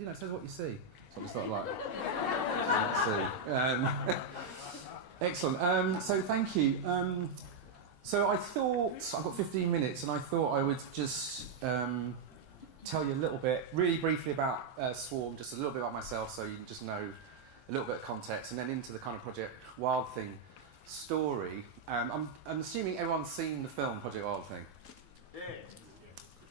it says what you see. So I'm sort of like, let's see. Excellent. So thank you. So I thought, I've got 15 minutes, and I thought I would just tell you a little bit, really briefly about Swarm, just a little bit about myself, so you can just know a little bit of context, and then into the kind of Project Wild Thing story. I'm assuming everyone's seen the film Project Wild Thing. Yeah.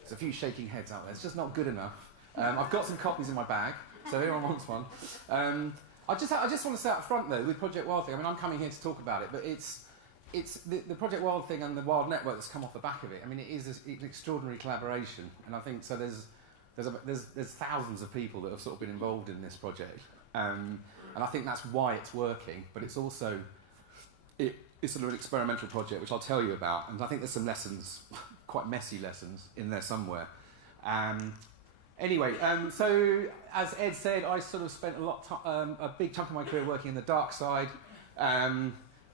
There's a few shaking heads out there. It's just not good enough. I've got some copies in my bag, so if anyone wants one. I just want to say up front though, with Project Wild Thing, I mean, I'm coming here to talk about it, but it's the Project Wild Thing and the Wild Network that's come off the back of it. I mean, it is an extraordinary collaboration, and I think so. There's thousands of people that have sort of been involved in this project, and I think that's why it's working. But it's also it's sort of an experimental project, which I'll tell you about, and I think there's some lessons, quite messy lessons, in there somewhere. Anyway, so as Ed said, I sort of spent a big chunk of my career working in the dark side,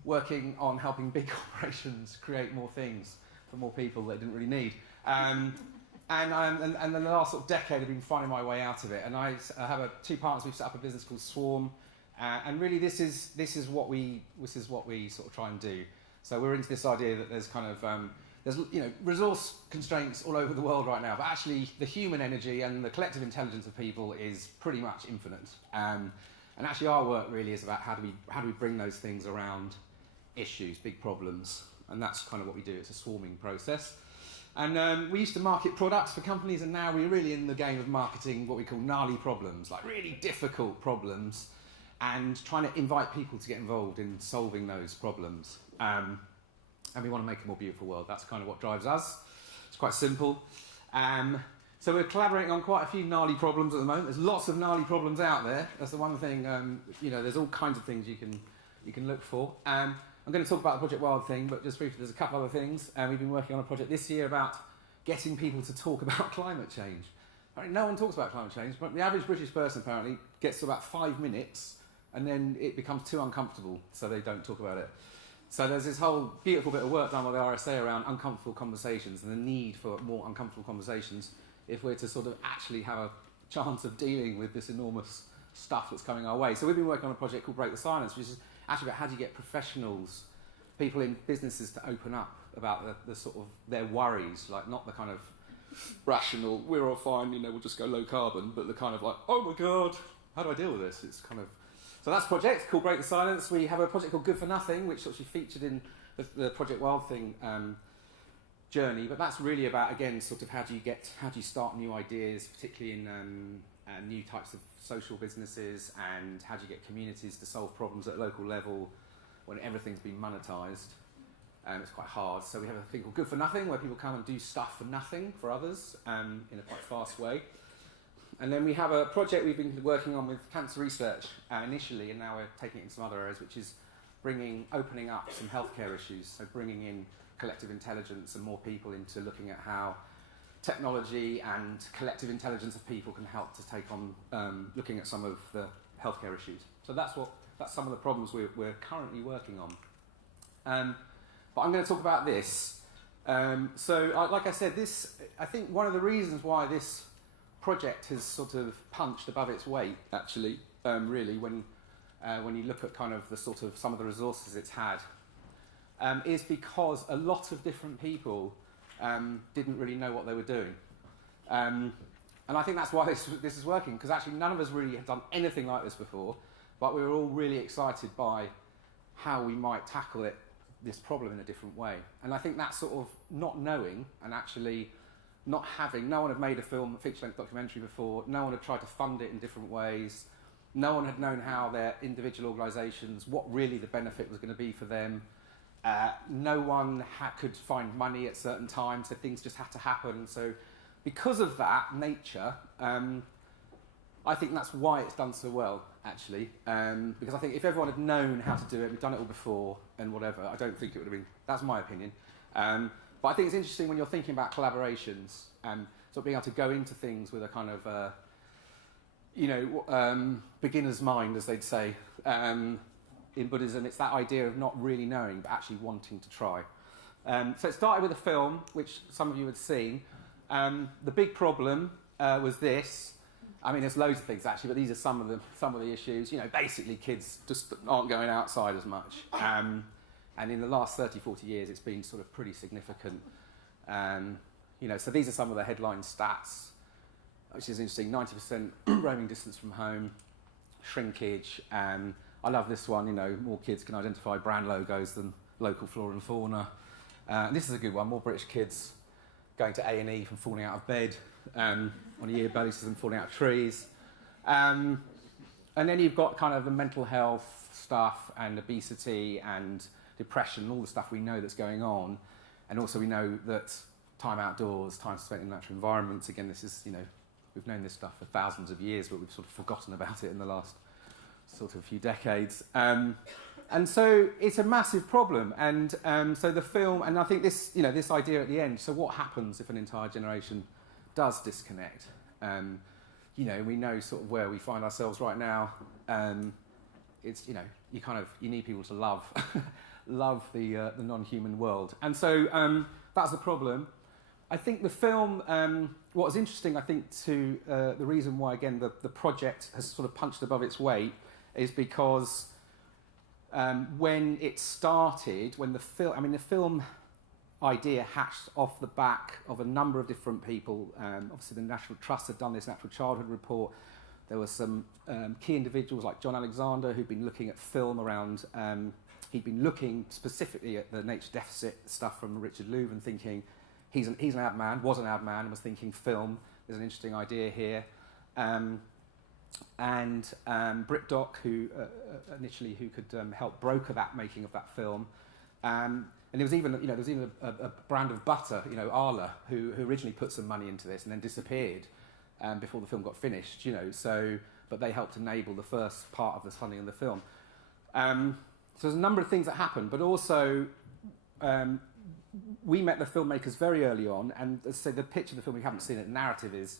working on helping big corporations create more things for more people they didn't really need. And the last sort of decade I've been finding my way out of it. And I have two partners. We've set up a business called Swarm, and really this is what we sort of try and do. So we're into this idea that there's kind of there's resource constraints all over the world right now, but actually the human energy and the collective intelligence of people is pretty much infinite. And actually our work really is about how do we bring those things around issues, big problems, and that's kind of what we do. It's a swarming process. And we used to market products for companies, and now we're really in the game of marketing what we call gnarly problems, like really difficult problems, and trying to invite people to get involved in solving those problems. And we want to make a more beautiful world. That's kind of what drives us. It's quite simple. So we're collaborating on quite a few gnarly problems at the moment. There's lots of gnarly problems out there. That's the one thing, there's all kinds of things you can look for. I'm going to talk about the Project Wild Thing, but just briefly, there's a couple other things. We've been working on a project this year about getting people to talk about climate change. Apparently no one talks about climate change, but the average British person apparently gets to about 5 minutes, and then it becomes too uncomfortable, so they don't talk about it. So there's this whole beautiful bit of work done by the RSA around uncomfortable conversations and the need for more uncomfortable conversations if we're to sort of actually have a chance of dealing with this enormous stuff that's coming our way. So we've been working on a project called Break the Silence, which is actually about how do you get professionals, people in businesses, to open up about the sort of their worries, like not the kind of rational, we're all fine, we'll just go low carbon, but the kind of like, oh my God, how do I deal with this? It's kind of... So that's a project called Break the Silence. We have a project called Good for Nothing, which actually featured in the Project Wild Thing journey. But that's really about, again, sort of how do you start new ideas, particularly in new types of social businesses, and how do you get communities to solve problems at a local level when everything's been monetised. It's quite hard. So we have a thing called Good for Nothing, where people come and do stuff for nothing for others in a quite fast way. And then we have a project we've been working on with cancer research initially, and now we're taking it in some other areas, which is opening up some healthcare issues, so bringing in collective intelligence and more people into looking at how technology and collective intelligence of people can help to take on looking at some of the healthcare issues. So that's some of the problems we're currently working on. But I'm going to talk about this. Like I said, I think one of the reasons why this project has sort of punched above its weight, actually, really, when you look at kind of the sort of some of the resources it's had, is because a lot of different people didn't really know what they were doing. And I think that's why this is working, because actually none of us really had done anything like this before, but we were all really excited by how we might tackle this problem in a different way. And I think that sort of not knowing and actually not having, no one had made a feature-length documentary before, no one had tried to fund it in different ways, no one had known how their individual organisations, what really the benefit was going to be for them, no one could find money at certain times, so things just had to happen. And so because of that nature, I think that's why it's done so well, actually, because I think if everyone had known how to do it, we've done it all before and whatever, I don't think it would have been, that's my opinion. But I think it's interesting when you're thinking about collaborations and sort of being able to go into things with a kind of, beginner's mind, as they'd say. In Buddhism, it's that idea of not really knowing, but actually wanting to try. So it started with a film, which some of you had seen. The big problem was this. I mean, there's loads of things actually, but these are some of the issues. You know, basically kids just aren't going outside as much. And in the last 30, 40 years, it's been sort of pretty significant. You know, so these are some of the headline stats, which is interesting. 90% roaming distance from home, shrinkage. I love this one. You know, more kids can identify brand logos than local flora and fauna. This is a good one. More British kids going to A&E from falling out of bed on a year basis and falling out of trees. And then you've got kind of the mental health stuff and obesity and depression, all the stuff we know that's going on. And also we know that time outdoors, time spent in natural environments, again, this is, you know, we've known this stuff for thousands of years, but we've sort of forgotten about it in the last sort of few decades. And so it's a massive problem. And so the film, and I think this, you know, this idea at the end, so what happens if an entire generation does disconnect? You know, we know sort of where we find ourselves right now. It's, you know, you need people to love love the non-human world. And so that's the problem. I think the film, what was interesting, I think, to the reason why, again, the project has sort of punched above its weight is because when it started, when the film idea hatched off the back of a number of different people. Obviously, the National Trust had done this Natural Childhood Report. There were some key individuals like John Alexander who'd been looking at film around. He'd been looking specifically at the nature deficit stuff from Richard Louv and thinking he's an ad man, was an ad man, and was thinking film. There's an interesting idea here. Britt Dock, who initially could help broker that making of that film. And there was even, a brand of butter, Arla, who originally put some money into this and then disappeared before the film got finished, but they helped enable the first part of the funding of the film. So there's a number of things that happened, but also we met the filmmakers very early on, and so the pitch of the film, we haven't seen it, the narrative is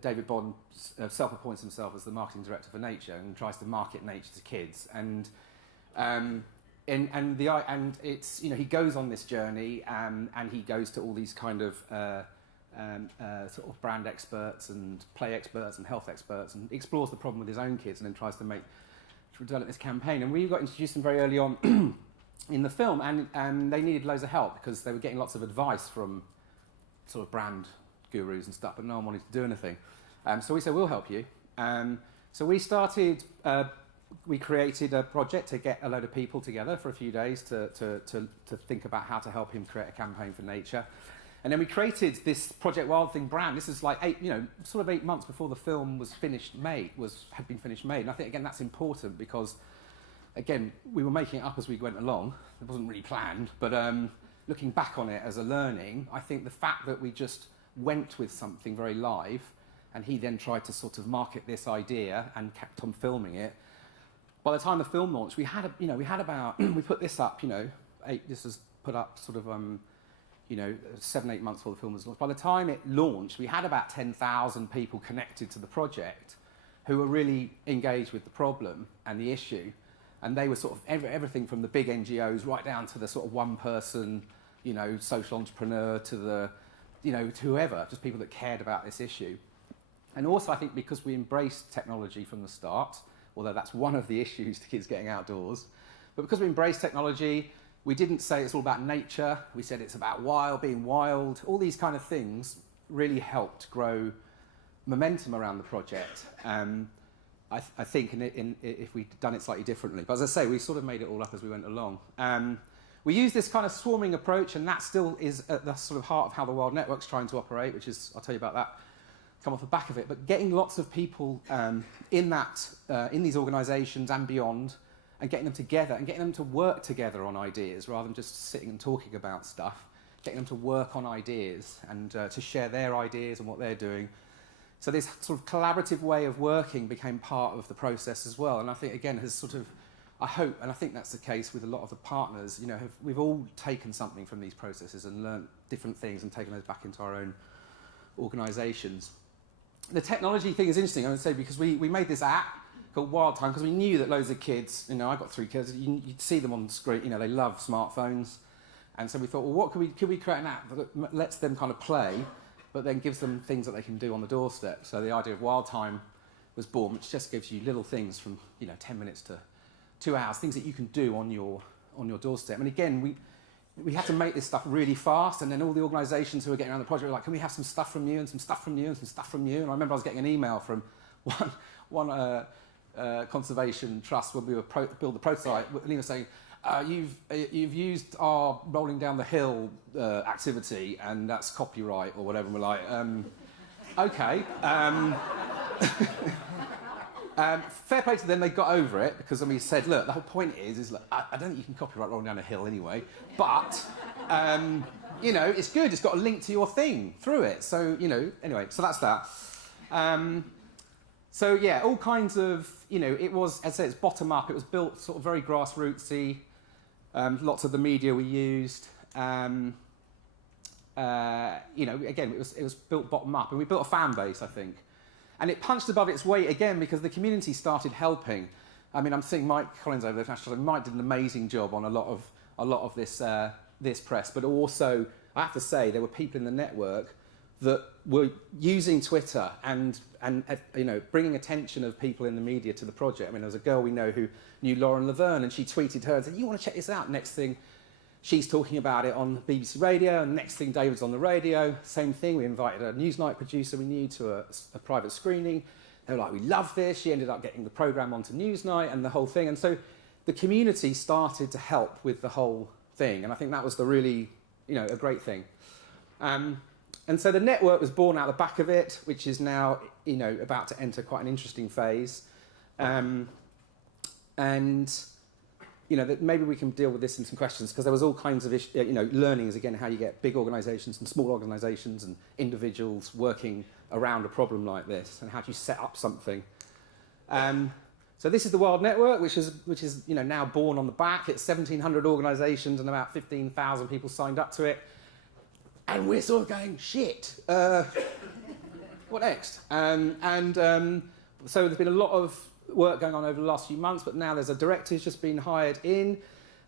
David Bond self-appoints himself as the marketing director for Nature and tries to market Nature to kids, and it's, he goes on this journey, and he goes to all these kind of sort of brand experts and play experts and health experts, and explores the problem with his own kids, and then tries to develop this campaign. And we got introduced them very early on in the film, and they needed loads of help because they were getting lots of advice from sort of brand gurus and stuff, but no one wanted to do anything. So we said, we'll help you. So we started, we created a project to get a load of people together for a few days to think about how to help him create a campaign for Nature. And then we created this Project Wild Thing brand. This is like 8 months before the film was had been finished made. And I think, again, that's important because, again, we were making it up as we went along. It wasn't really planned, but looking back on it as a learning, I think the fact that we just went with something very live, and he then tried to sort of market this idea and kept on filming it. By the time the film launched, we put this up, this was put up sort of 7-8 months before the film was launched. By the time it launched, we had about 10,000 people connected to the project who were really engaged with the problem and the issue. And they were sort of everything from the big NGOs right down to the sort of one-person, social entrepreneur to the, to whoever, just people that cared about this issue. And also, I think because we embraced technology from the start, although that's one of the issues to kids getting outdoors, but because we embraced technology, we didn't say it's all about nature. We said it's about being wild. All these kind of things really helped grow momentum around the project. I think if we'd done it slightly differently. But as I say, we sort of made it all up as we went along. We use this kind of swarming approach, and that still is at the sort of heart of how the Wild Network's trying to operate, which is, I'll tell you about that, come off the back of it. But getting lots of people in these organisations and beyond, and getting them together and getting them to work together on ideas rather than just sitting and talking about stuff, getting them to work on ideas and to share their ideas and what they're doing. So this sort of collaborative way of working became part of the process as well. And I think, again, has sort of, I hope, and I think that's the case with a lot of the partners, we've all taken something from these processes and learnt different things and taken those back into our own organisations. The technology thing is interesting, I would say, because we made this app called Wild Time because we knew that loads of kids, I've got 3 kids, you'd see them on the screen, they love smartphones. And so we thought, well, could we create an app that lets them kind of play but then gives them things that they can do on the doorstep. So the idea of Wild Time was born, which just gives you little things from 10 minutes to 2 hours, things that you can do on your doorstep. And again, we had to make this stuff really fast, and then all the organisations who were getting around the project were like, can we have some stuff from you and some stuff from you and some stuff from you? And I remember I was getting an email from one conservation trust when we were build the prototype, and he was saying, you've used our rolling down the hill activity, and that's copyright or whatever. And we're like, okay. Fair play to them, they got over it, because we said, look, the whole point is look, I don't think you can copyright rolling down a hill anyway, but it's good, it's got a link to your thing through it. So, anyway, so that's that. So yeah, all kinds of, it was, as I say, it's bottom up. It was built sort of very grassrootsy. Lots of the media we used. Again, it was built bottom up, and we built a fan base, I think. And it punched above its weight again because the community started helping. I mean, I'm seeing Mike Collins over there. Mike did an amazing job on a lot of this press, but also I have to say there were people in the network that were using Twitter and bringing attention of people in the media to the project. I mean, there was a girl we know who knew Lauren Laverne, and she tweeted her and said, you want to check this out? Next thing, she's talking about it on BBC Radio, and next thing, David's on the radio. Same thing, we invited a Newsnight producer we knew to a private screening. They were like, we love this. She ended up getting the programme onto Newsnight and the whole thing. And so the community started to help with the whole thing, and I think that was the really, a great thing. And so the network was born out the back of it, which is now, about to enter quite an interesting phase. That maybe we can deal with this in some questions, because there was all kinds of learnings, again, how you get big organisations and small organisations and individuals working around a problem like this, and how do you set up something. So this is the Wild Network, which is now born on the back. It's 1,700 organisations and about 15,000 people signed up to it. And we're sort of going, shit, what next? So there's been a lot of work going on over the last few months, but now there's a director who's just been hired in.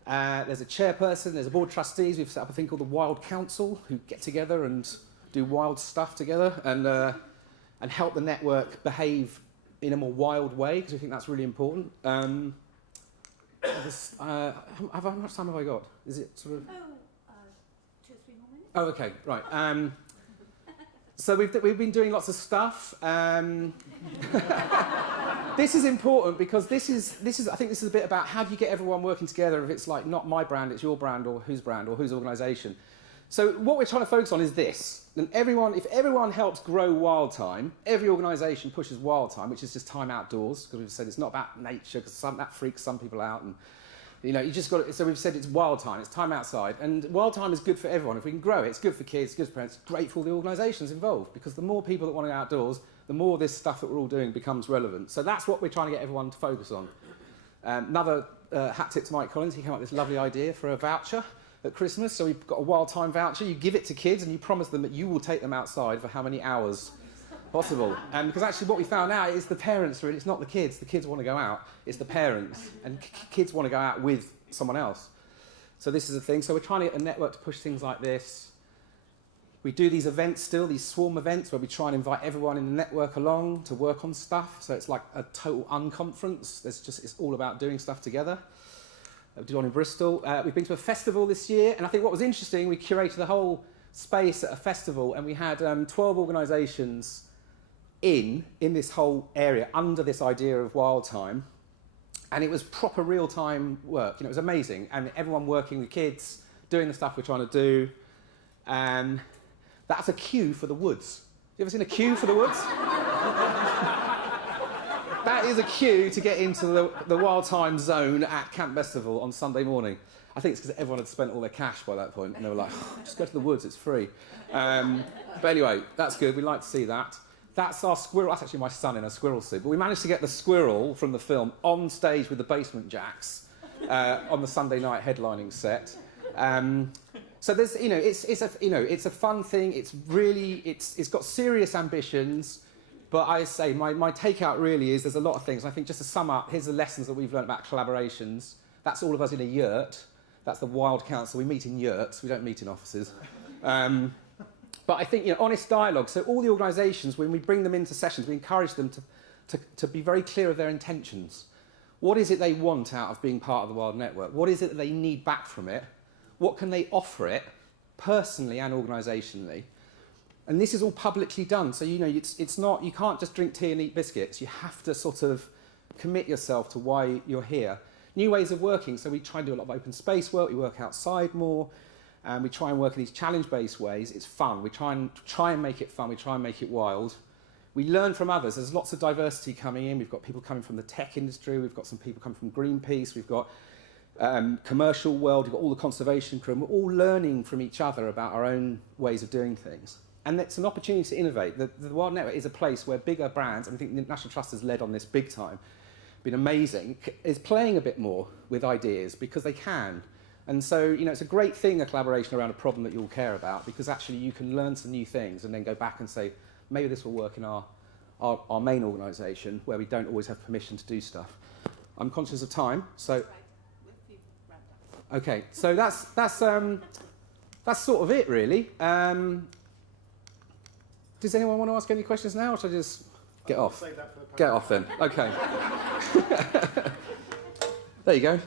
There's a chairperson, there's a board of trustees. We've set up a thing called the Wild Council, who get together and do wild stuff together and help the network behave in a more wild way, because we think that's really important. How much time have I got? Is it sort of... 2 or 3 more minutes. Oh, okay, right. So we've been doing lots of stuff. This is important because this is I think this is a bit about how do you get everyone working together if it's like not my brand, it's your brand or whose organisation. So what we're trying to focus on is this. And if everyone helps grow Wild Time, every organisation pushes Wild Time, which is just time outdoors, because we've said it's not about nature, because that freaks some people out, and you just got. So we've said it's Wild Time, it's time outside, and Wild Time is good for everyone. If we can grow it, it's good for kids, it's good for parents, it's great for all the organisations involved, because the more people that want to go outdoors, the more this stuff that we're all doing becomes relevant. So that's what we're trying to get everyone to focus on. Another hat tip to Mike Collins. He came up with this lovely idea for a voucher at Christmas. So we've got a Wild Time voucher. You give it to kids and you promise them that you will take them outside for how many hours possible. Because actually what we found out is the parents, really, it's not the kids. The kids want to go out. It's the parents. And kids want to go out with someone else. So this is a thing. So we're trying to get a network to push things like this. We do these events still, these swarm events, where we try and invite everyone in the network along to work on stuff. So it's like a total unconference. It's all about doing stuff together. We did one in Bristol. We've been to a festival this year, and I think what was interesting, we curated the whole space at a festival, and we had 12 organisations in this whole area under this idea of Wild Time, and it was proper real-time work. It was amazing, and everyone working with kids, doing the stuff we're trying to do. That's a queue for the woods. You ever seen a queue for the woods? That is a queue to get into the Wild Time zone at Camp Festival on Sunday morning. I think it's because everyone had spent all their cash by that point, and they were like, oh, just go to the woods, it's free. But anyway, that's good. We like to see that. That's our squirrel. That's actually my son in a squirrel suit. But we managed to get the squirrel from the film on stage with the Basement Jacks on the Sunday night headlining set. So there's, it's a fun thing. It's got serious ambitions, but I say my takeout really is there's a lot of things. And I think just to sum up, here's the lessons that we've learned about collaborations. That's all of us in a yurt. That's the Wild Council. We meet in yurts. We don't meet in offices. But I think, honest dialogue. So all the organisations, when we bring them into sessions, we encourage them to be very clear of their intentions. What is it they want out of being part of the Wild Network? What is it that they need back from it? What can they offer it, personally and organisationally? And this is all publicly done. So, it's not, you can't just drink tea and eat biscuits. You have to sort of commit yourself to why you're here. New ways of working. So we try and do a lot of open space work. We work outside more. And we try and work in these challenge-based ways. It's fun. We try and make it fun. We try and make it wild. We learn from others. There's lots of diversity coming in. We've got people coming from the tech industry. We've got some people coming from Greenpeace. We've got commercial world. We've got all the conservation crew. And we're all learning from each other about our own ways of doing things. And it's an opportunity to innovate. The Wild Network is a place where bigger brands, and I think the National Trust has led on this big time, been amazing, is playing a bit more with ideas because they can. And so, it's a great thing, a collaboration around a problem that you all care about, because actually you can learn some new things and then go back and say, maybe this will work in our main organisation where we don't always have permission to do stuff. I'm conscious of time, so... Okay, so that's sort of it, really. Does anyone want to ask any questions now, or should I just get off? Save that for the Get off then. Okay. There you go.